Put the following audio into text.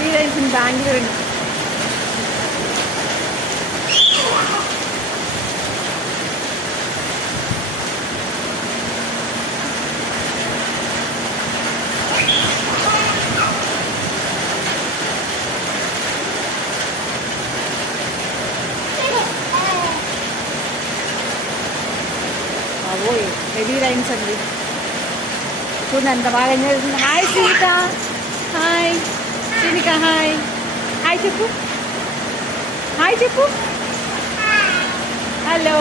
Heavy rains in Bengaluru. ఓయ్ heavy rains అండి. చూడండి అంత బాగా ఎంజాయ్ చేస్తుంది. హాయ్ శ్రీనిక, హాయ్ శ్రీనిక, హాయ్ హాయ్ చెప్పు, హాయ్ చెప్పు, హలో.